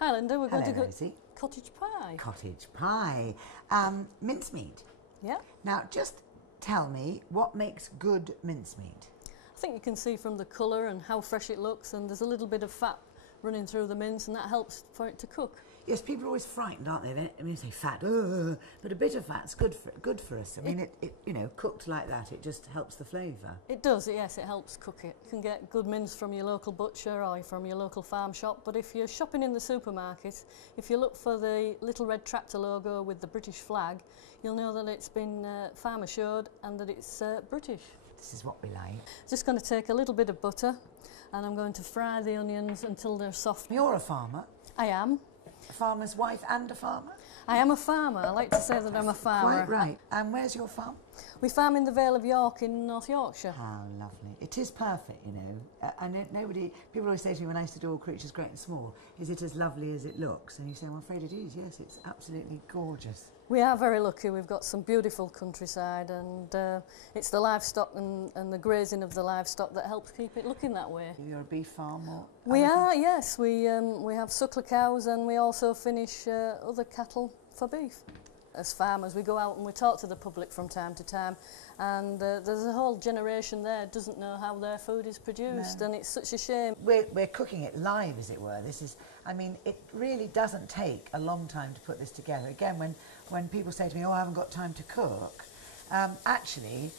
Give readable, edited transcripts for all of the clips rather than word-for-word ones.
Hi Linda, we're going to Hello, cook Rosie. cottage pie. Cottage pie. Mincemeat. Yeah. Now, just tell me what makes good mincemeat. I think you can see from the colour and how fresh it looks, and there's a little bit of fat running through the mince, and that helps for it to cook. Yes, people are always frightened, aren't they? I mean, you say fat, but a bit of fat's good for us. I mean, it you know, cooked like that, it just helps the flavour. It does, yes, it helps cook it. You can get good mince from your local butcher or from your local farm shop, but if you're shopping in the supermarket, if you look for the little red tractor logo with the British flag, you'll know that it's been farm assured and that it's British. This is what we like. Just going to take a little bit of butter and I'm going to fry the onions until they're soft. You're a farmer? I am. A farmer's wife and a farmer? I am a farmer. I like to say that I'm a farmer. Quite right. And where's your farm? We farm in the Vale of York in North Yorkshire. How lovely. It is perfect, you know. People always say to me when I used to do All Creatures Great and Small, is it as lovely as it looks? And you say, I'm afraid it is, yes, it's absolutely gorgeous. We are very lucky. We've got some beautiful countryside, and it's the livestock and the grazing of the livestock that helps keep it looking that way. You're a beef farm or? We are, yes. We have suckler cows and we also finish other cattle for beef. As farmers, we go out and we talk to the public from time to time, and there's a whole generation there that doesn't know how their food is produced, and it's such a shame. We're cooking it live, as it were. This is, I mean, it really doesn't take a long time to put this together. Again, when people say to me, oh, I haven't got time to cook, actually,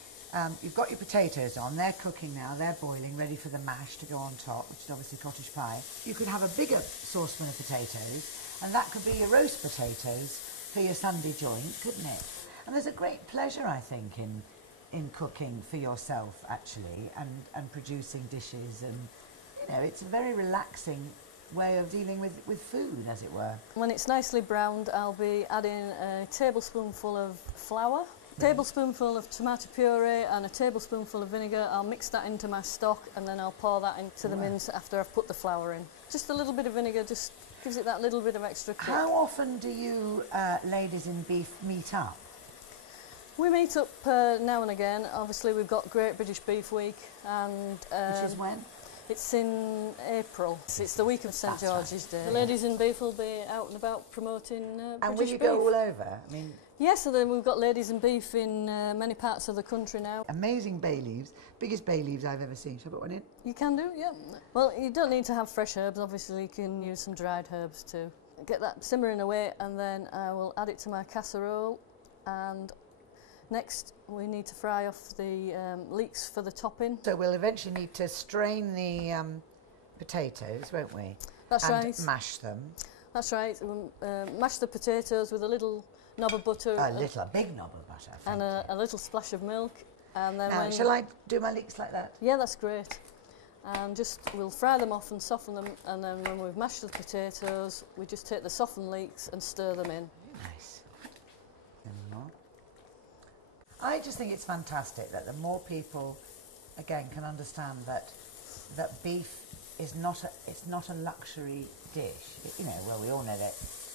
you've got your potatoes on, they're cooking now, they're boiling, ready for the mash to go on top, which is obviously cottage pie. You could have a bigger saucepan of potatoes, and that could be your roast potatoes for your Sunday joint, couldn't it? And there's a great pleasure, I think, in cooking for yourself, actually, and producing dishes, and, you know, it's a very relaxing way of dealing with food, as it were. When it's nicely browned, I'll be adding a tablespoonful of flour, a tablespoonful of tomato puree and a tablespoonful of vinegar. I'll mix that into my stock and then I'll pour that into the mince after I've put the flour in. Just a little bit of vinegar just gives it that little bit of extra kick. How often do you ladies in beef meet up? We meet up now and again. Obviously we've got Great British Beef Week, and which is when? It's in April. It's the week of St George's Day. The ladies in beef will be out and about promoting British beef. And will you go all over? I mean, yes, so then we've got ladies in beef in many parts of the country now. Amazing bay leaves, biggest bay leaves I've ever seen. Shall I put one in? You can do, yeah. Well, you don't need to have fresh herbs. Obviously, you can use some dried herbs too. Get that simmering away, and then I will add it to my casserole. And next, we need to fry off the leeks for the topping. So we'll eventually need to strain the potatoes, won't we? That's right. And mash them. That's right. Mash the potatoes with a little knob of butter. A big knob of butter. And a little splash of milk. And then now, shall I do my leeks like that? Yeah, that's great. And we'll fry them off and soften them, and then when we've mashed the potatoes, we just take the softened leeks and stir them in. Nice. I just think it's fantastic that the more people, again, can understand that beef is not a luxury dish. You know, well, we all know that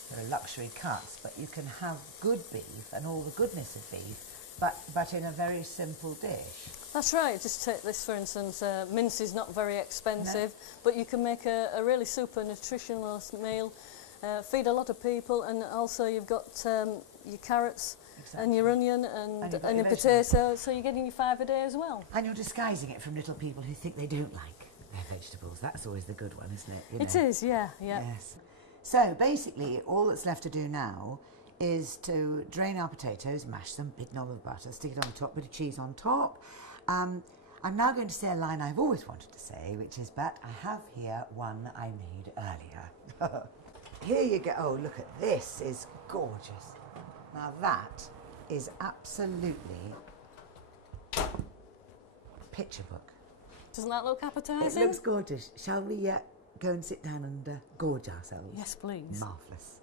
there are luxury cuts, but you can have good beef and all the goodness of beef, but in a very simple dish. That's right. Just take this, for instance. Mince is not very expensive, but you can make a really super nutritional meal, feed a lot of people, and also you've got your carrots. Exactly. And your onion and your potato, so you're getting your 5 a day as well. And you're disguising it from little people who think they don't like their vegetables. That's always the good one, isn't it? You know? It is, yeah. Yes. So basically, all that's left to do now is to drain our potatoes, mash them, big knob of butter, stick it on top, bit of cheese on top. I'm now going to say a line I've always wanted to say, which is, but I have here one I made earlier. Here you go. Oh, look at this. Is gorgeous. Now that is absolutely picture book. Doesn't that look appetising? It looks gorgeous. Shall we go and sit down and gorge ourselves? Yes, please. Marvellous.